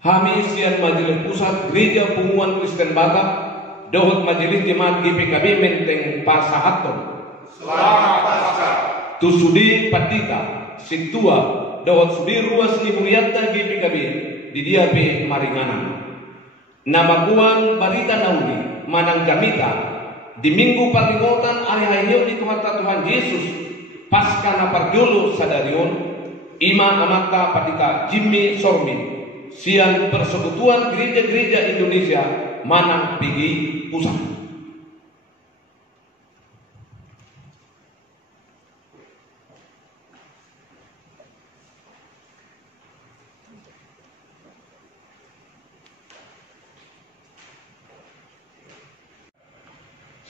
Kami sian Majelis Pusat Gereja Pengumuman Kristen Batak, dohot Majelis Jemaat GPKB Menteng Pasahaton. Selamat Paskah. Tusudi Patita, Siktua, dohot Sudi Ruas Niburiata GPKB di Diape Maringana. Nama Guan Barita Nauli, Manang Jamita, di Minggu Paringotan Ayahyo di Tuhan Yesus, Pasca Naparjolo Sadarion, Ima Amata Patita Jimmy Sormin, Sian Persekutuan Gereja-Gereja Indonesia, Manang Pigi Pusat.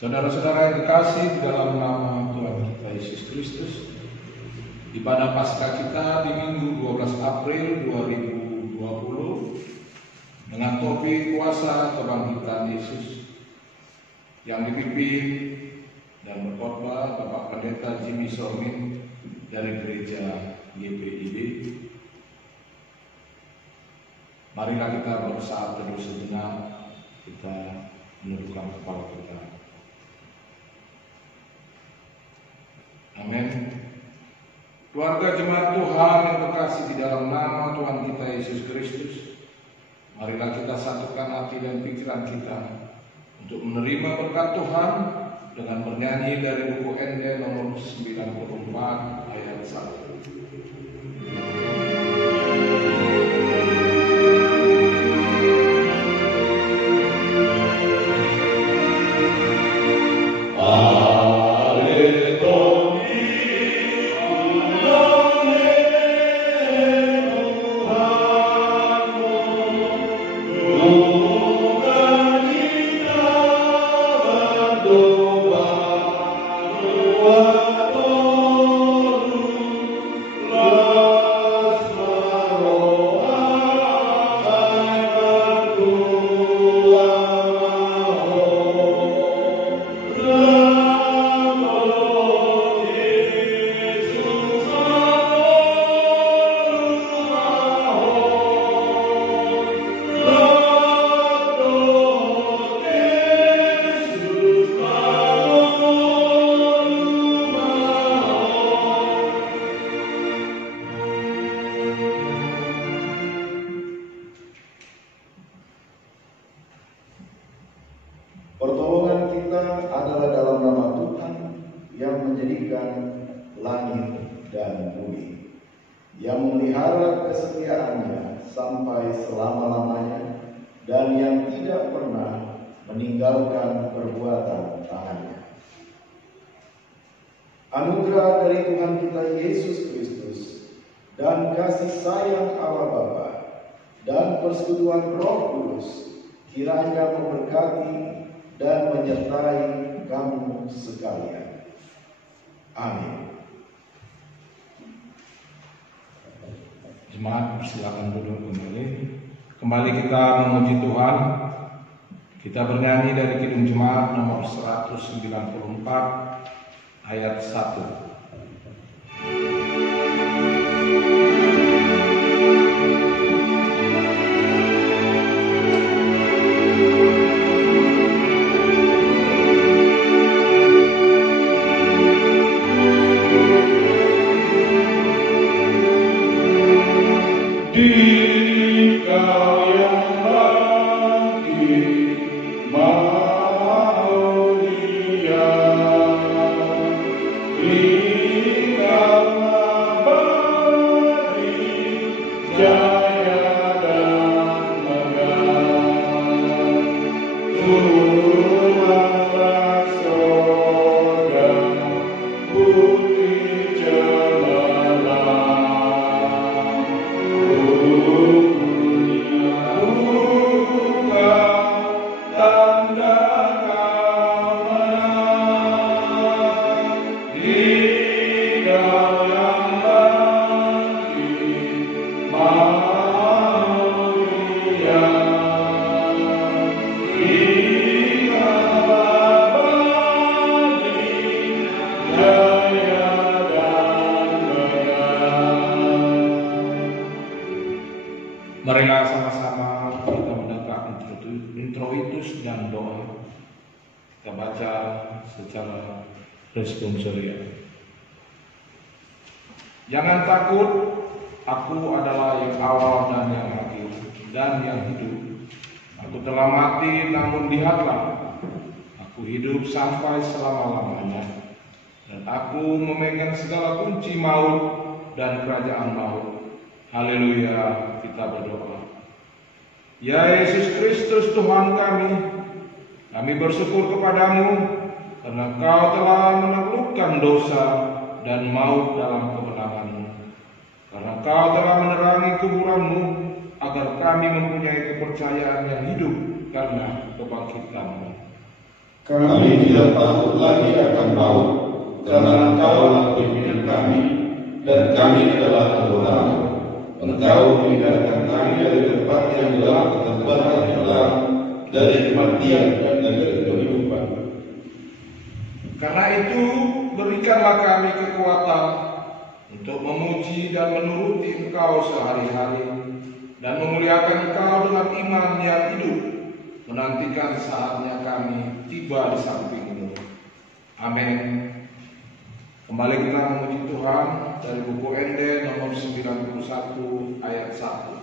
Saudara-saudara yang kekasih di dalam nama Tuhan kita Yesus Kristus, ibadah Paskah kita di Minggu 12 April 2020 dengan topik kuasa kebangkitan Yesus yang dipimpin dan berkhotbah Bapak Pendeta Jimmy Sormin dari Gereja GPIB. Marilah kita bersaat teduh sejenak, kita menundukkan kepala kita. Amin. Keluarga jemaat Tuhan yang terkasih di dalam nama Tuhan kita Yesus Kristus, marilah kita satukan hati dan pikiran kita untuk menerima berkat Tuhan dengan bernyanyi dari buku ND nomor 94 ayat 1. Pertolongan kita adalah dalam nama Tuhan yang menjadikan langit dan bumi, yang memelihara kesetiaannya sampai selama-lamanya, dan yang tidak pernah meninggalkan perbuatan tangannya. Anugerah dari Tuhan kita Yesus Kristus dan kasih sayang Allah Bapa dan persekutuan Roh Kudus kiranya memberkati dan menyertai kamu sekalian. Amin. Jemaat, silakan duduk kembali. Kembali kita memuji Tuhan. Kita bernyanyi dari Kidung Jemaat nomor 194 ayat 1. Ooh. Marilah sama-sama kita mendengar introitus dan doa. Kita baca secara responsorial. Jangan takut, aku adalah yang awal dan yang akhir dan yang hidup. Aku telah mati, namun lihatlah, aku hidup sampai selama-lamanya. Dan aku memegang segala kunci maut dan kerajaan maut. Haleluya, kita berdoa. Ya Yesus Kristus Tuhan kami bersyukur kepadamu karena Kau telah menaklukkan dosa dan maut dalam kemenangan-Mu. Karena Kau telah menerangi kuburan-Mu agar kami mempunyai kepercayaan yang hidup karena kebangkitan-Mu. Kami tidak takut lagi akan maut, karena Engkaulah pimpinan kami, dan kami adalah anggota-Mu. Engkau memindahkan kami dari tempat yang gelap ke tempat yang terang, dari kematian dan dari kehidupan. Karena itu, berikanlah kami kekuatan untuk memuji dan menuruti Engkau sehari-hari, dan memuliakan Engkau dengan iman yang hidup, menantikan saatnya kami tiba di samping-Mu. Amin. Kembali kita memuji Tuhan dari buku ND nomor 91 ayat 1.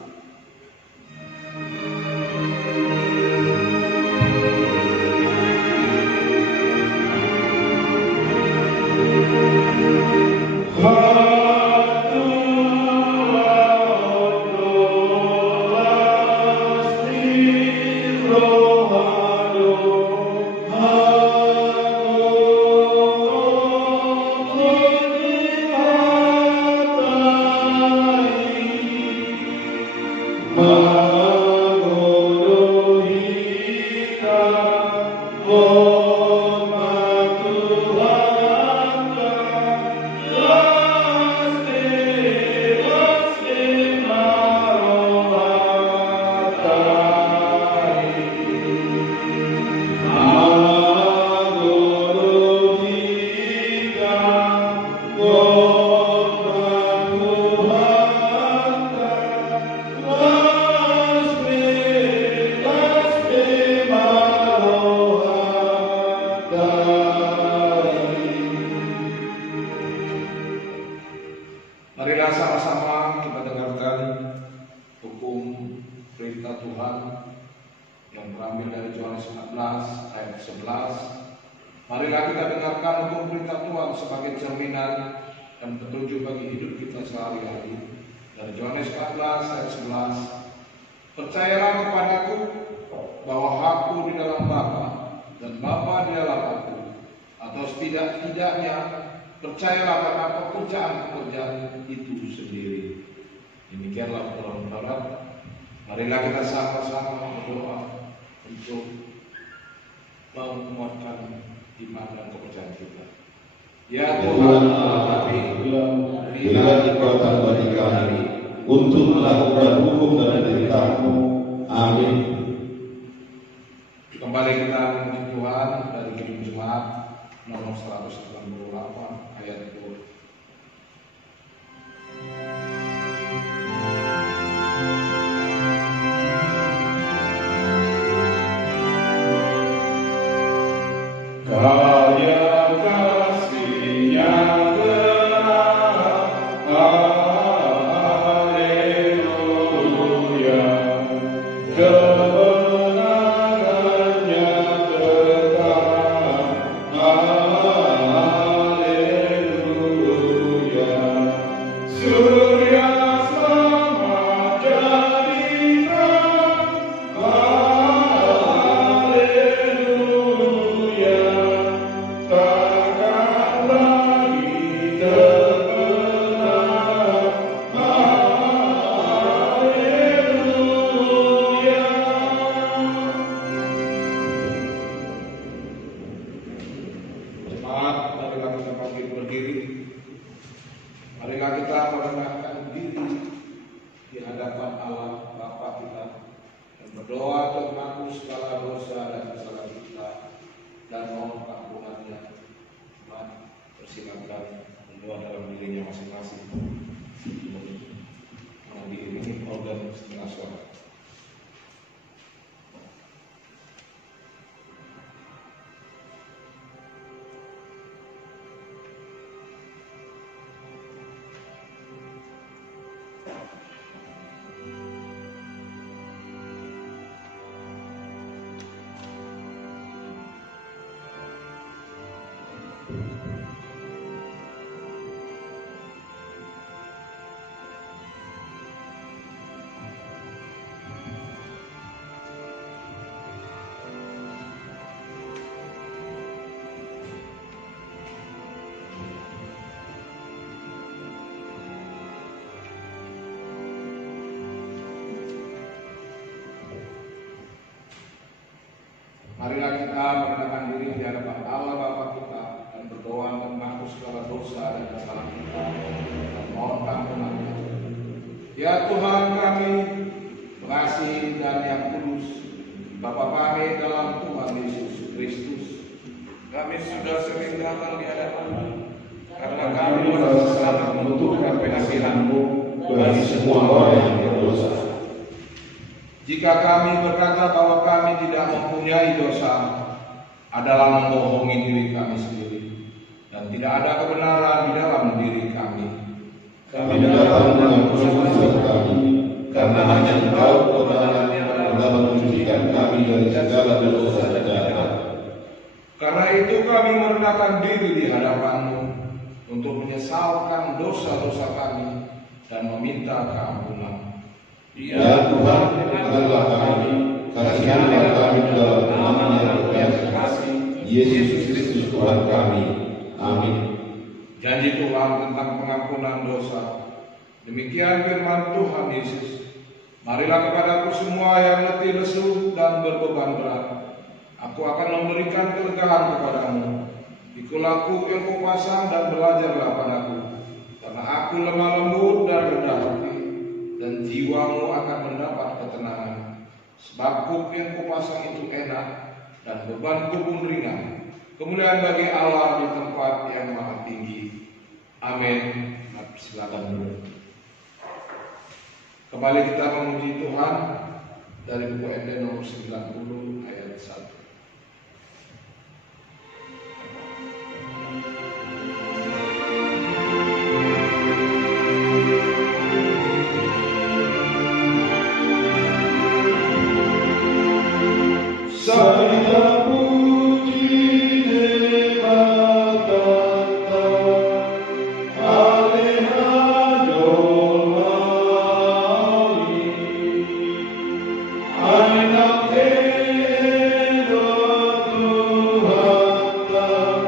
Marilah sama-sama kita dengarkan hukum perintah Tuhan yang terambil dari Yohanes 14 ayat 11. Marilah kita dengarkan hukum perintah Tuhan sebagai cerminan dan petunjuk bagi hidup kita sehari-hari. Dari Yohanes 14 ayat 11. Percayalah kepadaku bahwa aku di dalam Bapa dan Bapa di dalam aku, atau setidak-tidaknya percayalah pada pekerjaan-pekerjaan itu sendiri. Demikianlah Tuhan Barat. Marilah kita sama-sama berdoa untuk menguatkan iman dan kepercayaan kita. Ya Tuhan Allah kami, berilah kekuatan bagi kami untuk melakukan hukum dan perintah-Mu. Amin. Kembali kita memuji Tuhan dari Kirim Jemaat nomor 198 ayat 2. Karya kasih yang benar, haleluya. Kebenarannya tetap, haleluya. Surya selamat jadi terang, haleluya. Takkan lagi terbenam, haleluya. Jemaat, marilah kita bangkit berdiri. Marilah kita merendahkan diri di hadapan Allah Bapa kita dan berdoa untuk mengaku segala dosa dan kesalahan kita dan mohon keampunan-Nya. Mari persilakan berdoa dalam dirinya masing-masing. Mengambil diiringi organ setengah suara. Marilah kita merendahkan diri di hadapan Allah Bapa kita dan berdoa untuk mengaku segala dosa dan kesalahan kita dan mohon ampunan-Nya. Ya Tuhan kami, pengasih dan yang kudus, Bapa kami dalam Tuhan Yesus Kristus, kami sudah sering datang di hadapan-Mu karena kami merasa sangat membutuhkan pengasihan-Mu bagi semua orang yang berdosa. Jika kami berkata bahwa kami tidak mempunyai dosa, adalah membohongi diri kami sendiri, dan tidak ada kebenaran di dalam diri kami. Kami datang dengan dosa kami, karena hanya Engkau kebenaran yang dapat mensucikan kami dari segala dosa dan jahat. Karena itu kami merendahkan diri di hadapan-Mu untuk menyesalkan dosa-dosa kami dan meminta keampunan. Ya Tuhan, dengarlah kami, kasihanlah kami dalam nama yang berbelas kasih, Yesus Kristus Tuhan kami. Amin. Janji Tuhan tentang pengampunan dosa. Demikian firman Tuhan Yesus. Marilah kepadaku semua yang letih lesu dan berbeban berat. Aku akan memberikan kelegaan kepadamu. Pikulah yang kupasang dan belajarlah padaku. Karena aku lemah lembut dan rendah hati, dan jiwamu akan mendapat ketenangan. Sebab kuk yang kupasang itu enak, dan bebanku pun ringan. Kemuliaan bagi Allah di tempat yang maha tinggi. Amin. Silakan dulu. Kembali kita memuji Tuhan dari buku ND nomor 90 ayat 1. Saya puji dewa-dewa, alehado mali, anak edo Tuhan,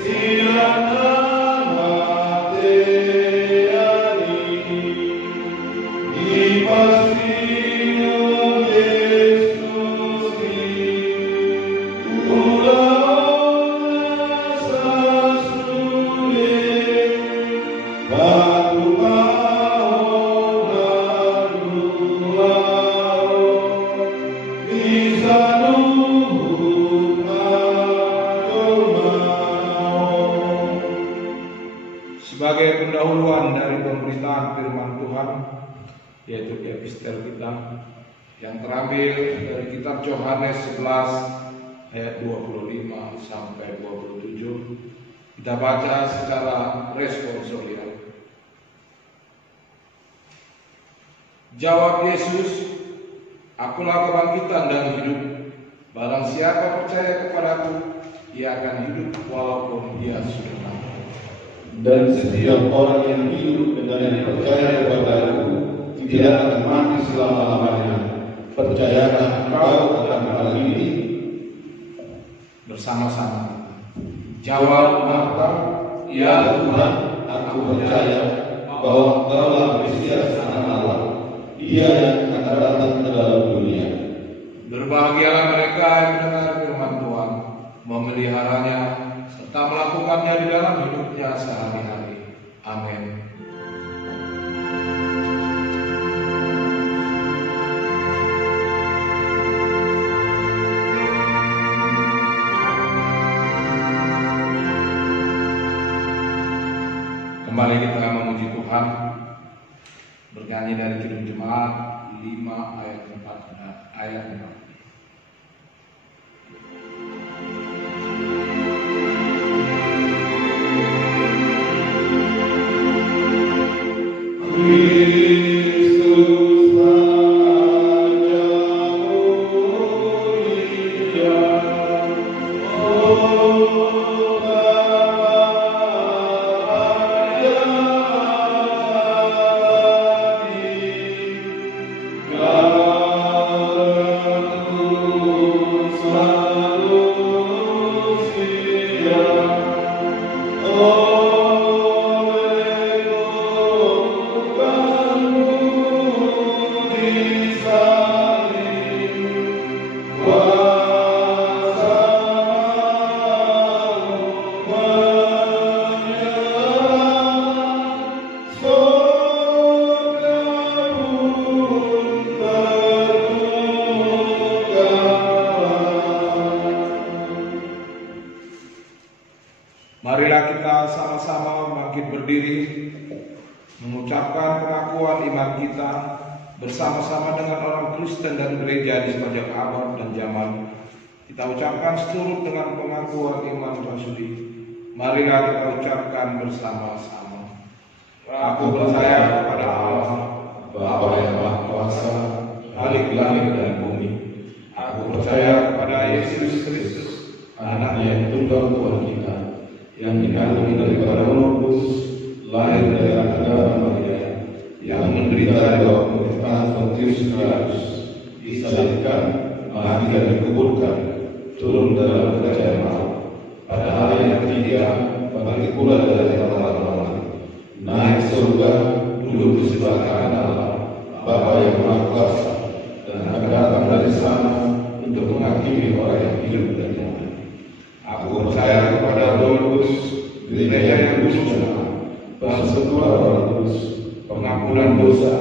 siana mateani, ipasinu sebagai pendahuluan dari pemberitaan firman Tuhan, yaitu epistel kita yang terambil dari kitab Yohanes 11 ayat 25 sampai 27. Kita baca secara responsorial. Jawab Yesus, "Akulah kebangkitan dan hidup. Barang siapa percaya kepadaku, ia akan hidup walaupun dia sudah mati. Dan setiap orang yang hidup dan percaya kepadaku tidak akan mati selama-lamanya. Percayalah engkau akan hal ini?" Bersama-sama. Jawab Marta, Ya Tuhan, aku percaya bahwa Engkaulah Mesias Anak Allah, Dia yang akan datang ke dalam dunia. Berbahagialah mereka yang mendengar firman Tuhan, memeliharanya, serta melakukannya di dalam hidupnya sehari-hari. Amin. Kembali kita memuji Tuhan Bernyanyi dari Kidung Jemaat 5 ayat 4 dan ayat 6. Marilah kita sama-sama bangkit berdiri, mengucapkan pengakuan iman kita bersama-sama dengan orang Kristen dan gereja di sepanjang abad dan zaman. Kita ucapkan seturut dengan pengakuan iman rasuli. Marilah kita ucapkan bersama-sama. Aku percaya kepada Allah, Bapa yang Maha Kuasa, Khalik langit dan bumi. Aku percaya kepada Yesus Kristus, Anaknya yang tunggal Tuhan kita, yang dikandung daripada Roh Kudus, lahir dari Agama Maria, yang menderita di bawah pemerintahan Pontius Pilatus, disalibkan, mati dan dikuburkan, turun dalam kerajaan maut. Pada hari yang ketiga, bangkit pula dari antara mati, naik surga, duduk di sebelah kanan Allah, Bapa yang Maha Kuasa, dan akan datang dari sana untuk menghakimi orang yang hidup dan mati. Aku percaya kepada Roh Kudus, gereja yang kudus dan persekutuan Roh Kudus, pengampunan dosa,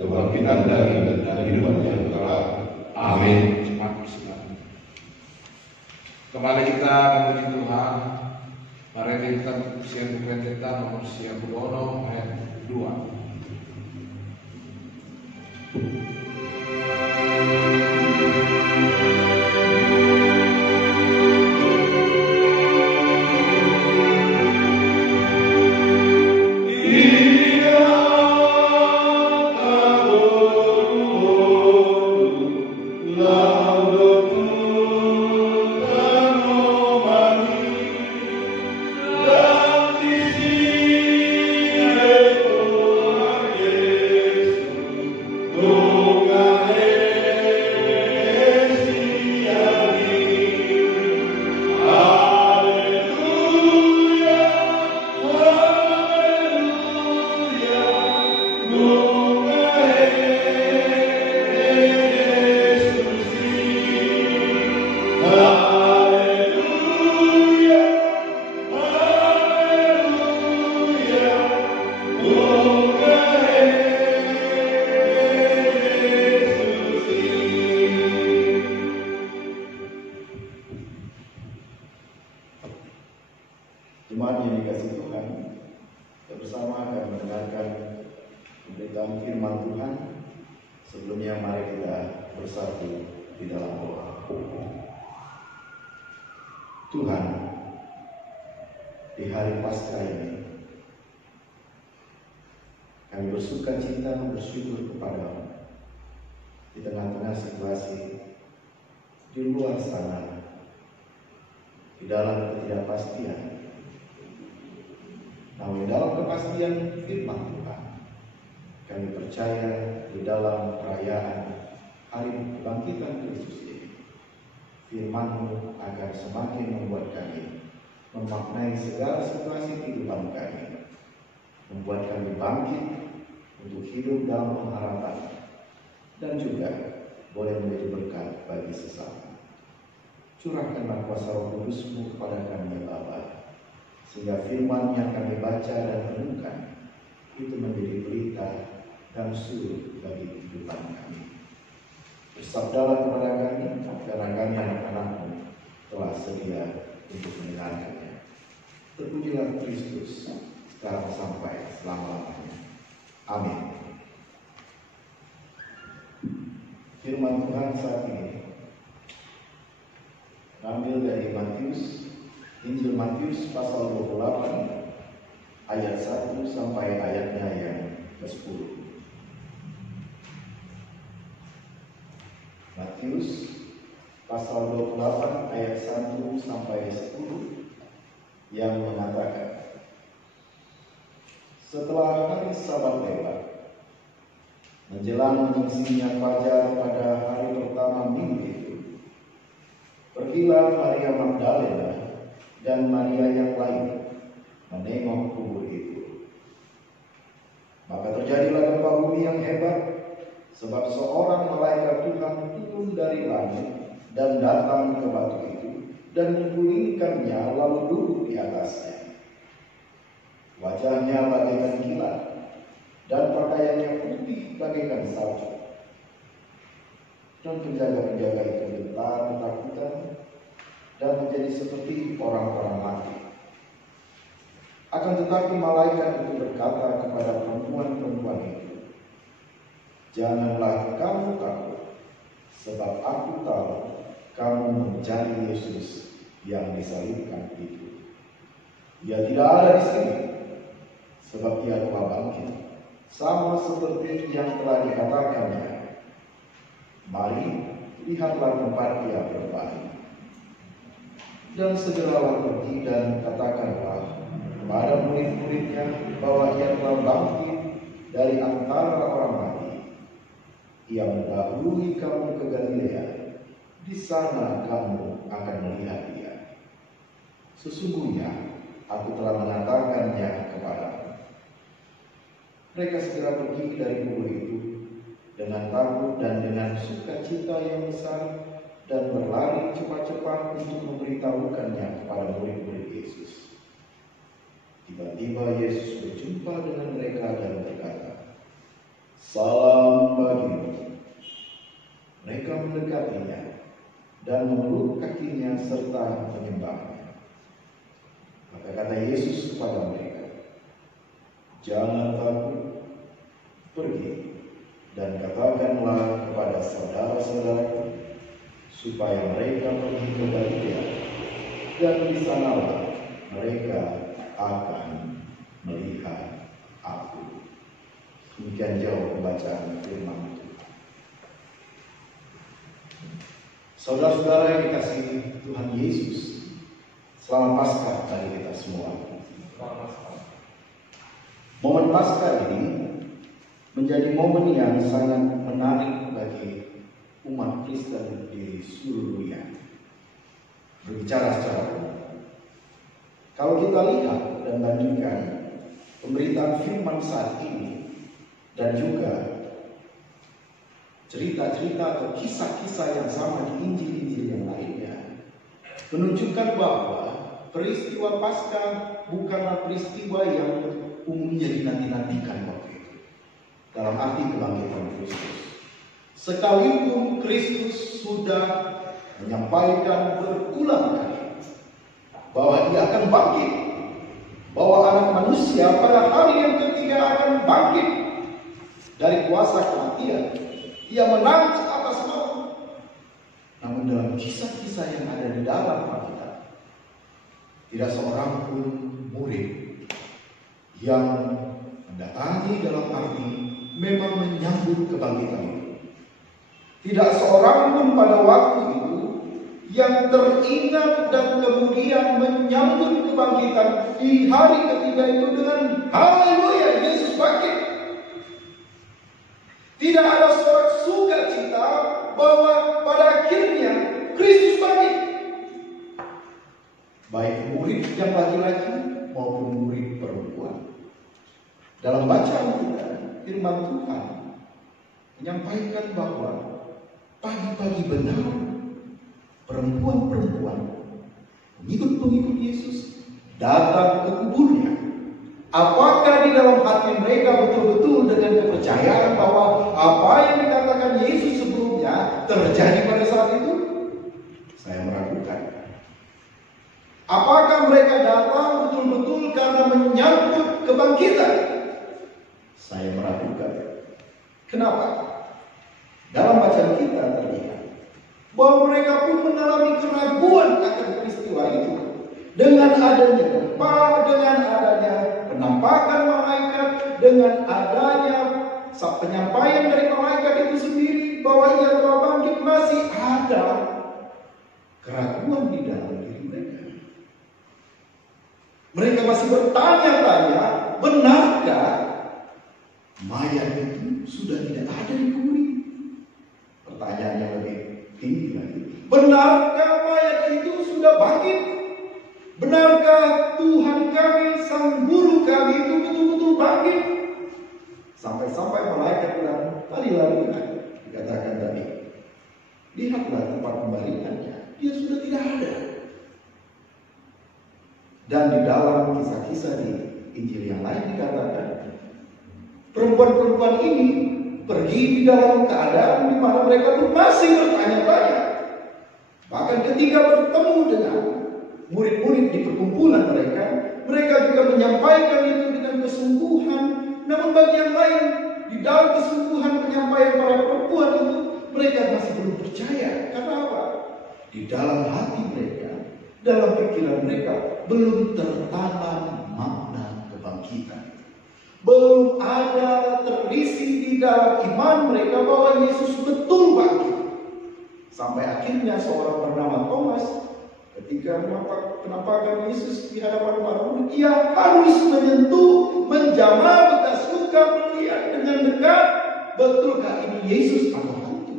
kebangkitan daging dan kehidupan yang kekal. Amin. Kembali kita memuji Tuhan. Mari kita siap kita nomor siap Budono ayat 2. Jemaat yang dikasihi Tuhan, kita bersama akan mendengarkan pemberitaan firman Tuhan. Sebelumnya mari kita bersatu di dalam doa. Tuhan, di hari Paskah ini kami bersuka cita bersyukur kepada-Mu di tengah-tengah situasi di luar sana, di dalam ketidakpastian. Namun dalam kepastian firman Tuhan, kami percaya di dalam perayaan Hari Kebangkitan Kristus ini, firman-Mu akan semakin membuat kami memaknai segala situasi kehidupan kami, membuat kami bangkit untuk hidup dalam pengharapan, dan juga boleh menjadi berkat bagi sesama. Curahkanlah kuasa Roh Kudus-Mu kepada kami, ya Bapa, sehingga firman yang kami baca dan renungkan itu menjadi berita dan suri bagi kehidupan kami. Bersabdalah kepada kami, karena kami anak-anak-Mu telah sedia untuk mendengarkannya. Terpujilah Kristus sekarang sampai selama-lamanya. Amin. Tuhan saat ini ambil dari Injil Matius pasal 28 ayat 1 sampai ayatnya yang ke-10. Matius pasal 28 ayat 1 sampai 10 yang mengatakan, setelah hari Sabat lewat, menjelang menyingsingnya fajar pada hari pertama minggu itu, pergilah Maria Magdalena dan Maria yang lain menengok kubur itu. Maka terjadilah gempa bumi yang hebat, sebab seorang malaikat Tuhan turun dari langit dan datang ke batu itu dan menggulingkannya lalu duduk di atasnya. Wajahnya bagaikan kilat dan pakaiannya putih bagaikan salju. Dan penjaga-penjaga itu gentar ketakutan dan menjadi seperti orang-orang mati. Akan tetapi malaikat itu berkata kepada perempuan-perempuan itu, janganlah kamu takut, sebab aku tahu kamu mencari Yesus yang disalibkan itu. Ia tidak ada di sini, sebab ia telah bangkit, sama seperti yang telah dikatakannya. Mari, lihatlah tempat ia berbaring. Dan segeralah pergi dan katakanlah kepada murid-muridnya bahwa ia telah bangkit dari antara orang mati. Ia mendahului kamu ke Galilea, di sana kamu akan melihat dia. Sesungguhnya aku telah mengatakannya kepadamu. Mereka segera pergi dari kubur itu dengan takut dan dengan sukacita yang besar, dan berlari cepat-cepat untuk memberitahukannya kepada murid-murid Yesus. Tiba-tiba Yesus berjumpa dengan mereka dan berkata, salam bagimu. Mereka mendekatinya dan memeluk kakinya serta menyembahnya. Maka kata Yesus kepada mereka, jangan takut, pergi dan katakanlah kepada saudara-saudaraku supaya mereka pergi ke Galilea, dan di sanalah mereka akan melihat aku. Demikian jauh pembacaan firman Tuhan. Saudara-saudara yang dikasihi Tuhan Yesus, selamat Paskah bagi kita semua. Momen Paskah ini menjadi momen yang sangat menarik bagi umat Kristen di seluruh dunia. Berbicara secara umum, kalau kita lihat dan bandingkan pemberitaan firman saat ini dan juga cerita-cerita atau kisah-kisah yang sama di Injil-Injil yang lainnya, menunjukkan bahwa peristiwa Paskah bukanlah peristiwa yang umumnya dinanti-nantikan waktu itu, dalam arti kebangkitan Kristus. Sekalipun Kristus sudah menyampaikan berulang kali bahwa ia akan bangkit, bahwa anak manusia pada hari yang ketiga akan bangkit dari kuasa kematian, ia menang atas maut. Namun dalam kisah-kisah yang ada di dalam Alkitab, tidak seorang pun murid yang mendatangi dalam arti memang menyambut kebangkitan itu. Tidak seorang pun pada waktu itu yang teringat dan kemudian menyambut kebangkitan di hari ketiga itu dengan haleluya, Yesus bangkit. Tidak ada sorak sukacita bahwa pada akhirnya Kristus bangkit. Baik murid yang laki-laki maupun murid perempuan. Dalam bacaan kita, firman Tuhan menyampaikan bahwa pagi-pagi benar perempuan-perempuan pengikut-pengikut Yesus datang ke kuburnya. Apakah di dalam hati mereka betul-betul dengan kepercayaan bahwa apa yang dikatakan Yesus sebelumnya terjadi pada saat itu? Saya meragukan. Apakah mereka datang betul-betul karena menyambut kebangkitan? Saya meragukan. Kenapa? Dalam bacaan kita terlihat bahwa mereka pun mengalami keraguan akan peristiwa itu. Dengan adanya gempa, dengan adanya penampakan malaikat, dengan adanya penyampaian dari malaikat itu sendiri bahwa ia telah bangkit, masih ada keraguan di dalam diri mereka. Mereka masih bertanya-tanya, benarkah mayat itu sudah tidak ada di kubur ini? Pertanyaannya lebih tinggi lagi. Benarkah mayat itu sudah bangkit? Benarkah Tuhan kami, Sang Guru kami itu betul-betul bangkit? Sampai-sampai malaikat bilang, tadi dikatakan tadi, lihatlah tempat pembalikannya, dia sudah tidak ada. Dan di dalam kisah-kisah di Injil yang lain dikatakan, perempuan-perempuan ini pergi di dalam keadaan di mana mereka pun masih bertanya-tanya. Bahkan ketika bertemu dengan murid-murid di perkumpulan mereka, mereka juga menyampaikan itu dengan kesungguhan. Namun bagi yang lain, di dalam kesungguhan penyampaian para perempuan itu, mereka masih belum percaya. Karena apa? Di dalam hati mereka, dalam pikiran mereka, belum tertanam makna kebangkitan. Belum ada terisi di dalam iman mereka bahwa Yesus betul bangkit. Sampai akhirnya seorang bernama Thomas, ketika penampakan Yesus di hadapan para murid, ia harus menyentuh, menjamah bekas luka, melihat dengan dekat, betulkah ini Yesus atau hantu?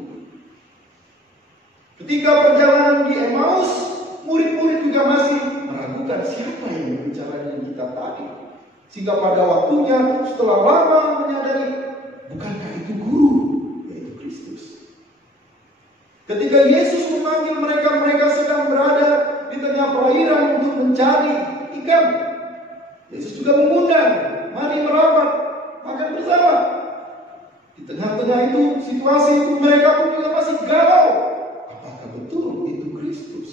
Ketika perjalanan di Emmaus, murid-murid juga masih meragukan siapa yang berbicara dengan kita tadi. Sehingga pada waktunya setelah lama menyadari, bukankah itu guru, yaitu Kristus. Ketika Yesus memanggil mereka, mereka sedang berada di tengah perairan untuk mencari ikan. Yesus juga mengundang, mari merapat, makan bersama. Di tengah-tengah itu, situasi itu, mereka pun juga masih galau. Apakah betul itu Kristus?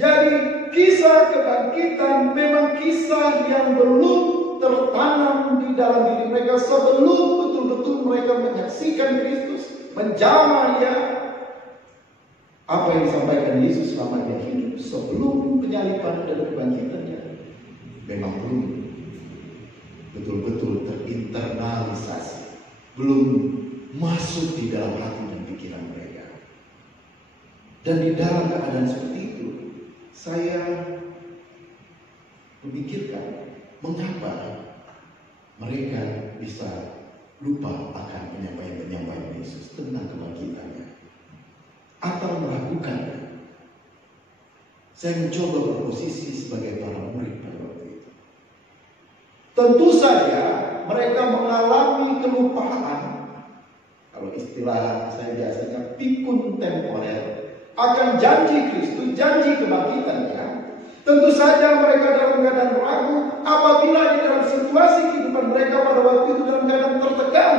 Jadi kisah kebangkitan memang kisah yang belum tertanam di dalam diri mereka sebelum betul-betul mereka menyaksikan Kristus, menjamah dia. Apa yang disampaikan Yesus selama dia hidup sebelum penyaliban dan kebangkitannya memang belum betul-betul terinternalisasi, belum masuk di dalam hati dan pikiran mereka. Dan di dalam keadaan seperti itu, saya memikirkan mengapa mereka bisa lupa akan penyampaian Yesus tentang kebangkitannya atau meragukannya. Saya mencoba berposisi sebagai para murid pada waktu itu. Tentu saja mereka mengalami kelupaan, kalau istilah saya biasanya pikun temporer, akan janji Kristus, janji kebangkitannya. Tentu saja mereka dalam keadaan ragu apabila di dalam situasi kehidupan mereka pada waktu itu dalam keadaan tertekan.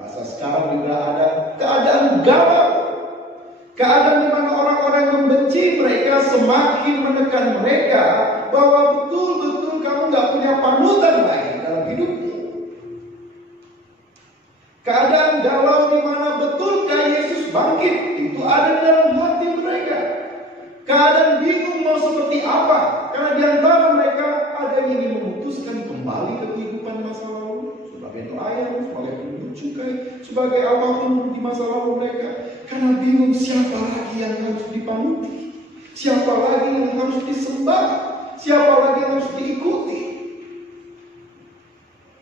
Masa sekarang juga ada keadaan galau, keadaan di mana orang-orang yang membenci mereka semakin menekan mereka bahwa betul-betul kamu gak punya panutan lain dalam hidupmu. Keadaan galau di mana betulkah Yesus bangkit itu ada dalam hati mereka. Keadaan bingung mau seperti apa, karena di antara mereka ada yang ingin memutuskan kembali ke kehidupan masa lalu sebagai nelayan, sebagai pengunjung cukai, sebagai apapun di masa lalu mereka. Karena bingung siapa lagi yang harus dipanuti, siapa lagi yang harus disembah, siapa lagi yang harus diikuti.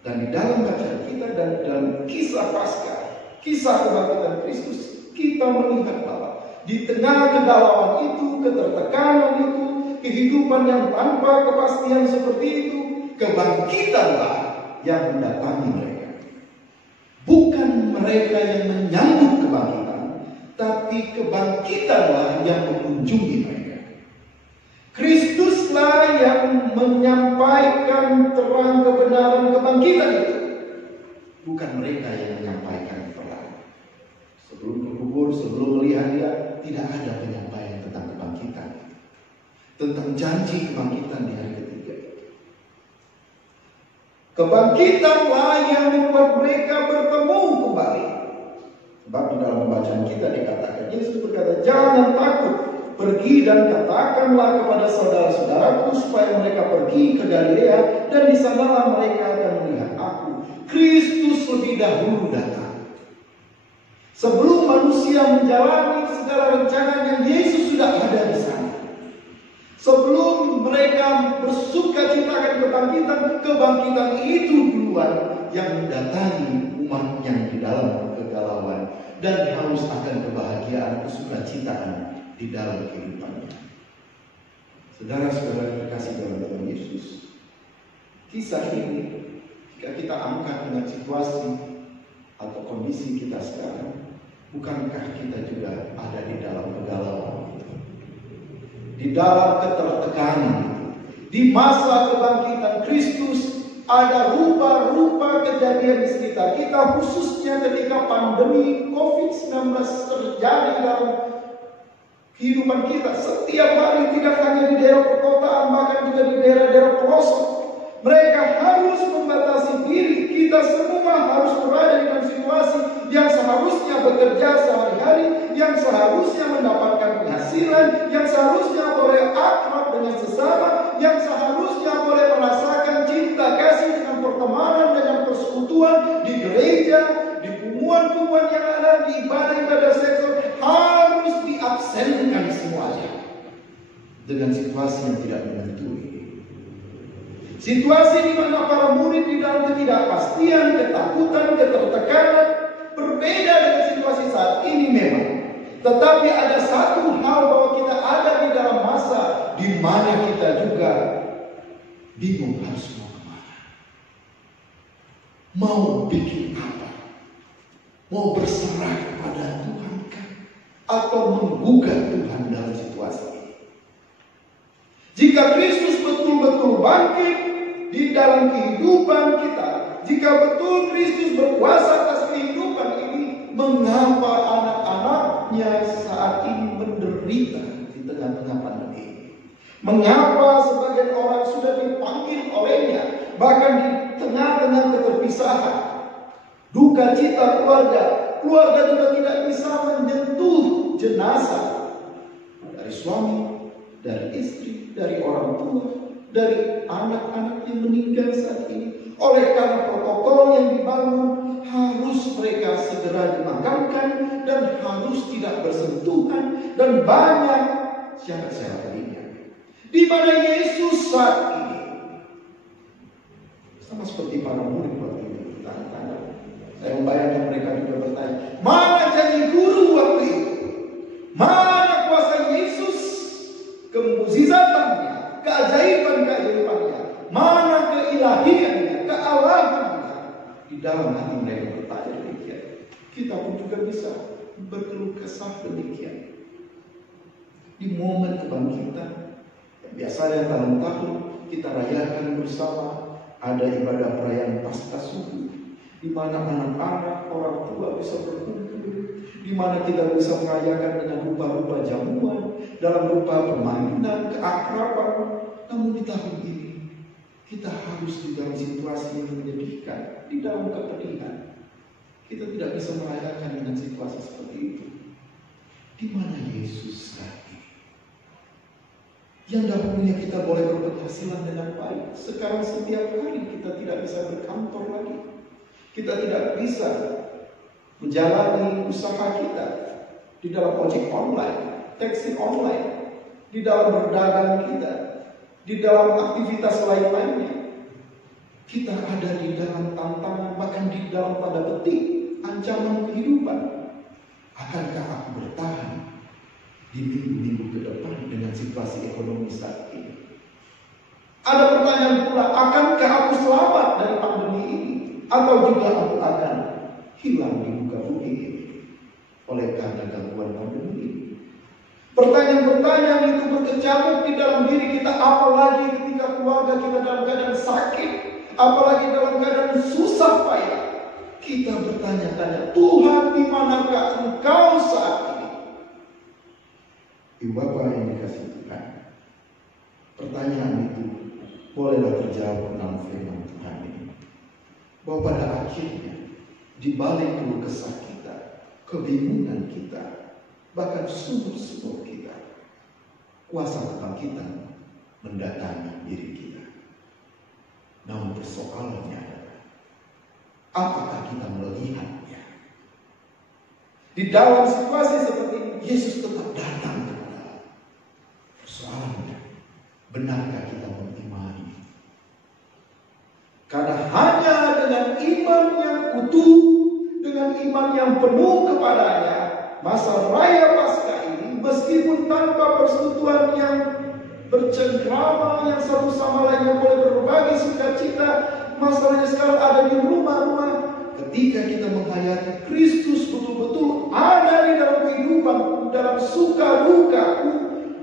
Dan di dalam bacaan kita dan dalam kisah Paskah, kisah kebangkitan Kristus, kita melihat bahwa di tengah kegalauan itu, ketertekanan itu, kehidupan yang tanpa kepastian seperti itu, kebangkitanlah yang mendatangi mereka. Bukan mereka yang menyambut kebangkitan, tapi kebangkitanlah yang mengunjungi mereka. Kristuslah yang menyampaikan terang kebenaran kebangkitan itu, bukan mereka yang menyampaikan terang. Sebelum berkubur, sebelum melihat dia, tidak ada penyampaian tentang kebangkitan, tentang janji kebangkitan di hari ketiga. Kebangkitanlah yang membuat mereka bertemu kembali. Sebab di dalam pembacaan kita dikatakan, Yesus berkata, jangan takut, pergi dan katakanlah kepada saudara-saudaraku supaya mereka pergi ke Galilea, dan di sanalah mereka akan melihat aku. Kristus lebih dahulu datang. Sebelum manusia menjalani segala rencananya, Yesus sudah ada di sana. Sebelum mereka bersuka cita akan kebangkitan itu duluan yang mendatangi umat yang di dalam kegalauan dan haus akan kebahagiaan, kesukacitaan di dalam kehidupannya. Saudara-saudara terkasih dalam Tuhan Yesus, kisah ini jika kita angkat dengan situasi atau kondisi kita sekarang, bukankah kita juga ada di dalam kegalauan, di dalam ketertekangan? Di masa kebangkitan Kristus ada rupa-rupa kejadian di sekitar kita, khususnya ketika pandemi COVID-19 terjadi dalam kehidupan kita. Setiap hari, tidak hanya di daerah perkotaan, bahkan juga di daerah-daerah pelosok, mereka harus membatasi diri. Kita semua harus berada dalam situasi yang seharusnya bekerja sehari-hari, yang seharusnya mendapatkan penghasilan, yang seharusnya boleh akrab dengan sesama, yang seharusnya boleh merasakan cinta kasih dengan pertemanan, dengan persekutuan di gereja, di kumuan-kumuan yang ada, di ibadah-ibadah sektor, harus diabsenkan semuanya dengan situasi yang tidak menentu. Situasi di mana para murid di dalam ketidakpastian, ketakutan, ketertekanan, berbeda dengan situasi saat ini memang. Tetapi ada satu hal, bahwa kita ada di dalam masa di mana kita juga bingung harus mau kemana. Mau bikin apa? Mau berserah kepada Tuhan kah? Atau menggugat Tuhan dalam situasi ini? Jika Kristus betul-betul bangkit di dalam kehidupan kita, jika betul Kristus berkuasa atas kehidupan ini, mengapa anak-anaknya saat ini menderita di tengah-tengah pandemi ini? Mengapa sebagian orang sudah dipanggil olehnya, bahkan di tengah-tengah keterpisahan, duka cita keluarga juga tidak bisa menyentuh jenazah dari suami, dari istri, dari orang tua, dari anak-anak yang meninggal saat ini. Oleh karena protokol yang dibangun, harus mereka segera dimakamkan dan harus tidak bersentuhan dan banyak syarat-syarat lainnya. Di mana Yesus saat ini, sama seperti para murid waktu itu bertanya-tanya, saya membayangkan mereka juga bertanya, mana janji guru waktu itu? Mana kuasa Yesus, kemujizatannya, keajaiban-keajaibannya, mana keilahiannya, kealahannya? Di dalam hati mereka bertanya demikian. Kita pun juga bisa berkeluh kesah demikian. Di momen kebangkitan, biasanya tahun-tahun kita rayakan bersama, ada ibadah perayaan Paskah Subuh, di mana anak-anak, orang tua bisa berkumpul, di mana kita bisa merayakan dengan rupa-rupa jamuan, dalam rupa permainan, keakraban. Namun di tahun ini, kita harus di dalam situasi yang menyedihkan, di dalam kepedihan. Kita tidak bisa merayakan dengan situasi seperti itu. Di mana Yesus lagi? Yang dahulunya kita boleh berpenghasilan dengan baik, sekarang setiap hari kita tidak bisa berkantor lagi. Kita tidak bisa menjalani usaha kita di dalam ojek online, taksi online, di dalam berdagang kita, di dalam aktivitas lain-lainnya. Kita ada di dalam tantangan, bahkan di dalam tanda petik ancaman kehidupan. Akankah aku bertahan di minggu-minggu ke depan dengan situasi ekonomi saat ini? Ada pertanyaan pula, akankah aku selamat dari pandemi ini? Atau juga aku akan hilang di muka bumi ini oleh karena gangguan pandemi ini? Pertanyaan-pertanyaan itu berkecamuk di dalam diri kita, apalagi ketika keluarga kita dalam keadaan sakit, apalagi dalam keadaan susah payah. Kita bertanya-tanya, Tuhan, di manakah Engkau saat ini? Ibu Bapak yang dikasihi Tuhan, pertanyaan itu bolehlah terjawab dalam firman Tuhan ini, bahwa pada akhirnya di balik keluh kesah kita, kebingungan kita, bahkan sumur-sumur kita, kuasa kebangkitan mendatangi diri kita. Namun persoalannya adalah, apakah kita melihatnya? Di dalam situasi seperti ini, Yesus tetap datang kepada. Persoalannya, benarkah kita mengimani? Karena hanya dengan iman yang utuh, dengan iman yang penuh kepadanya, masa raya Paskah ini, meskipun tanpa persekutuan yang bercengkrama, yang satu sama lain yang boleh berbagi sukacita, masalahnya sekarang ada di rumah-rumah. Ketika kita menghayati Kristus betul-betul ada di dalam kehidupan, dalam suka duka,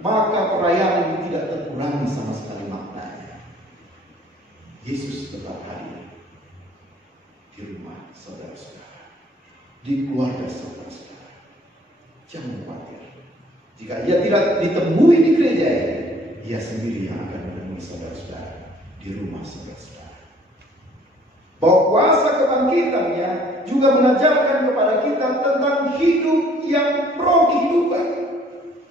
maka perayaan ini tidak terkurangi sama sekali maknanya. Yesus tetap hadir di rumah saudara-saudara, di keluarga saudara-saudara. Jangan khawatir. Jika ia tidak ditemui di gereja ini, ia sendiri yang akan menemui saudara-saudara di rumah saudara-saudara. Bahwa kuasa kebangkitannya juga mengajarkan kepada kita tentang hidup yang pro kehidupan,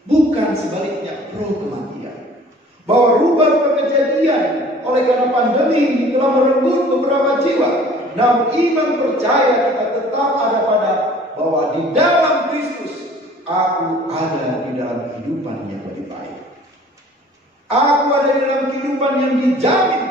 bukan sebaliknya pro kematian. Bahwa rubah kejadian oleh karena pandemi ini telah merenggut beberapa jiwa, namun iman percaya kita tetap ada pada bahwa di dalam Kristus aku ada di dalam kehidupan yang lebih baik. Aku ada di dalam kehidupan yang dijamin.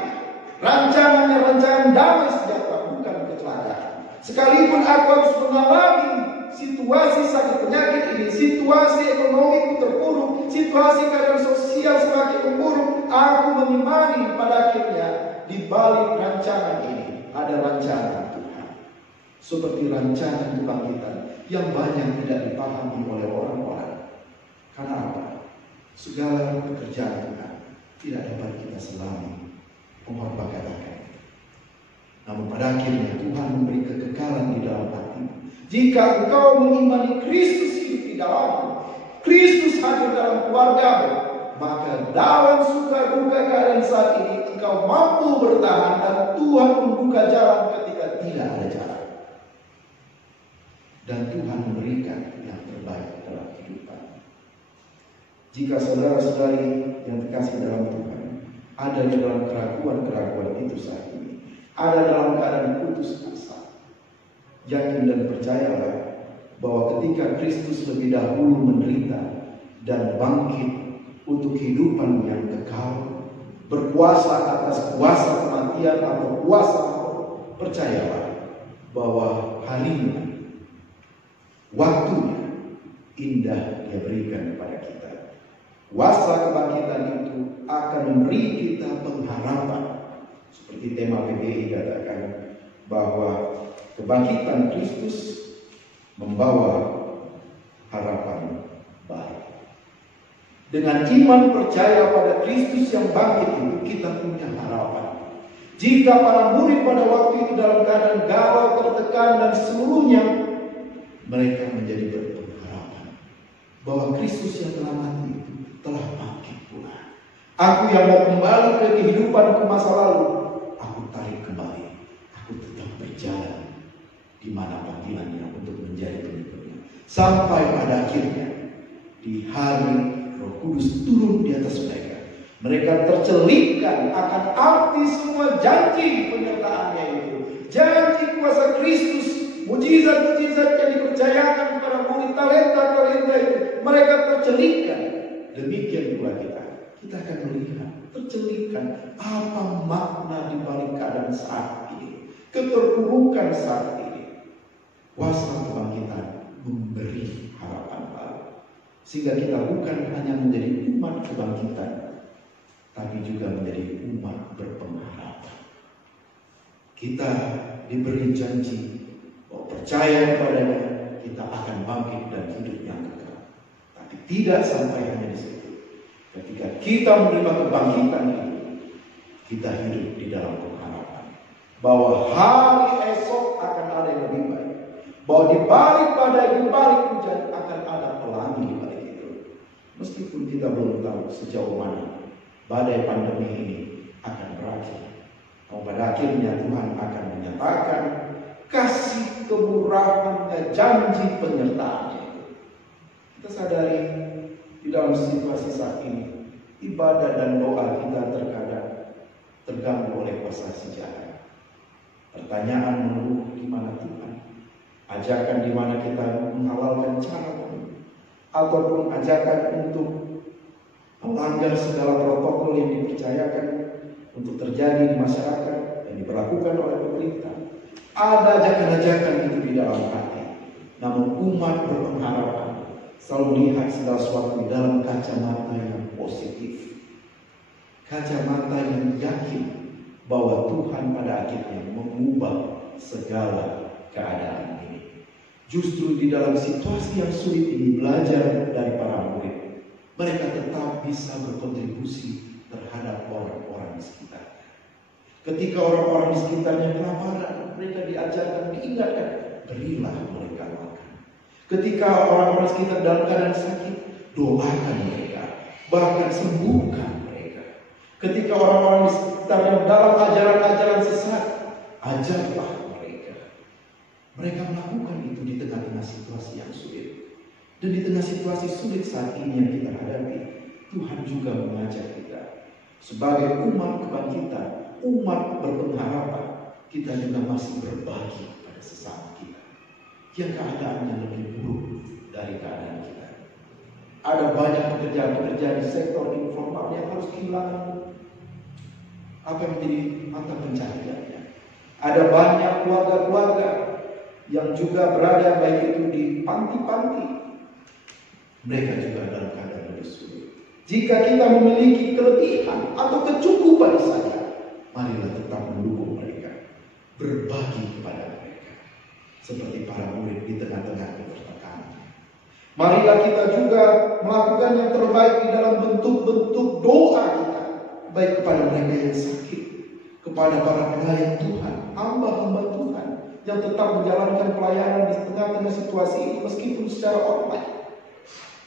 Rancangannya rancangan damai sejahtera, bukan kecelakaan. Sekalipun aku harus mengalami situasi sakit penyakit ini, situasi ekonomi terpuruk, situasi keadaan sosial semakin memburuk, aku mengimani pada akhirnya di balik rancangan ini ada rancangan Tuhan. Seperti rancangan kebangkitan yang banyak tidak dipahami oleh orang-orang. Karena apa? Segala pekerjaan Tuhan tidak dapat kita selami. Pengkhotbah katakan. Namun pada akhirnya Tuhan memberi kekekalan di dalam hati. Jika engkau mengimani Kristus hidup di dalammu, Kristus hadir dalam keluargamu, maka dalam suka duka keadaan saat ini engkau mampu bertahan dan Tuhan membuka jalan ketika tidak ada jalan. Dan Tuhan memberikan yang terbaik dalam kehidupan. Jika saudara-saudari yang dikasih dalam Tuhan ada di dalam keraguan-keraguan itu saat ini, ada dalam keadaan putus asa, yakin dan percayalah bahwa ketika Kristus lebih dahulu menderita dan bangkit untuk kehidupan yang kekal, berkuasa atas kuasa kematian atau kuasa, percayalah bahwa harinya, waktunya indah Dia berikan kepada kita. Kuasa kebangkitan itu akan memberi kita pengharapan. Seperti tema PGI katakan bahwa kebangkitan Kristus membawa harapan baru. Dengan iman percaya pada Kristus yang bangkit itu kita punya harapan. Jika para murid pada waktu itu dalam keadaan galau, tertekan dan seluruhnya, mereka menjadi berpengharapan bahwa Kristus yang telah mati itu telah bangkit pula. Aku yang mau kembali ke kehidupanku masa lalu, aku tarik kembali. Aku tetap berjalan di mana panggilannya untuk menjadi pengikutnya. Sampai pada akhirnya di hari Roh Kudus turun di atas mereka. Mereka tercelipkan akan arti semua janji penyertaannya itu. Janji kuasa Kristus, mujizat-mujizat yang dipercayakan kepada murid, talenta-talenta itu. Mereka tercelipkan. Demikian juga kita. Kita akan melihat, tercelipkan apa makna di balik keadaan saat ini. Keterpurukan saat ini. Kuasa kebangkitan memberi harapan baru. Sehingga kita bukan hanya menjadi umat kebangkitan, tapi juga menjadi umat berpengharapan. Kita diberi janji bahwa percaya kepadanya kita akan bangkit dan hidup yang kekal. Tapi tidak sampai hanya di situ. Ketika kita menerima kebangkitan itu, kita hidup di dalam pengharapan bahwa hari esok akan ada yang lebih baik. Bahwa di balik badai, di balik hujan akan ada pelangi di balik itu. Meskipun kita belum tahu sejauh mana badai pandemi ini akan berakhir. Pada akhirnya Tuhan akan menyatakan kasih kemurahan-Nya janji penyertaannya. Kita sadari di dalam situasi saat ini, ibadah dan doa kita terkadang terganggu oleh kuasa si jahat. Pertanyaan melulu, di mana Tuhan? Ajakan di mana kita menghalalkan cara ataupun ajakan untuk melanggar segala protokol yang dipercayakan untuk terjadi di masyarakat yang diberlakukan oleh pemerintah. Ada ajakan-ajakan itu di dalam hati. Namun umat berpengharapan selalu melihat segala sesuatu dalam kacamata yang positif. Kacamata yang yakin bahwa Tuhan pada akhirnya mengubah segala keadaan ini. Justru di dalam situasi yang sulit ini, belajar dari para murid, mereka tetap bisa berkontribusi terhadap orang-orang di sekitar. Ketika orang-orang di sekitarnya kelaparan, mereka diajarkan, diingatkan, berilah mereka makan. Ketika orang-orang sekitar dalam keadaan sakit, doakan mereka, bahkan sembuhkan mereka. Ketika orang-orang di sekitarnya dalam ajaran-ajaran sesat, ajarlah mereka. Mereka melakukan itu di tengah-tengah situasi yang sulit. Dan di tengah situasi sulit saat ini yang kita hadapi, Tuhan juga mengajak kita sebagai umat kebangkitan, umat berpengharapan, kita juga masih berbagi pada sesama kita yang keadaannya lebih buruk dari keadaan kita. Ada banyak pekerjaan-pekerjaan di sektor informal yang harus kehilangan apa yang menjadi mata pencahariannya. Ada banyak keluarga-keluarga yang juga berada baik itu di panti-panti. Mereka juga dalam keadaan lebih sulit. Jika kita memiliki kelebihan atau kecukupan saja, marilah tetap mendukung mereka, berbagi kepada mereka, seperti para murid di tengah-tengah ketertekanannya. Marilah kita juga melakukan yang terbaik di dalam bentuk-bentuk doa kita, baik kepada mereka yang sakit, kepada para pelayan Tuhan, hamba-hamba Tuhan yang tetap menjalankan pelayanan di tengah-tengah situasi ini meskipun secara online.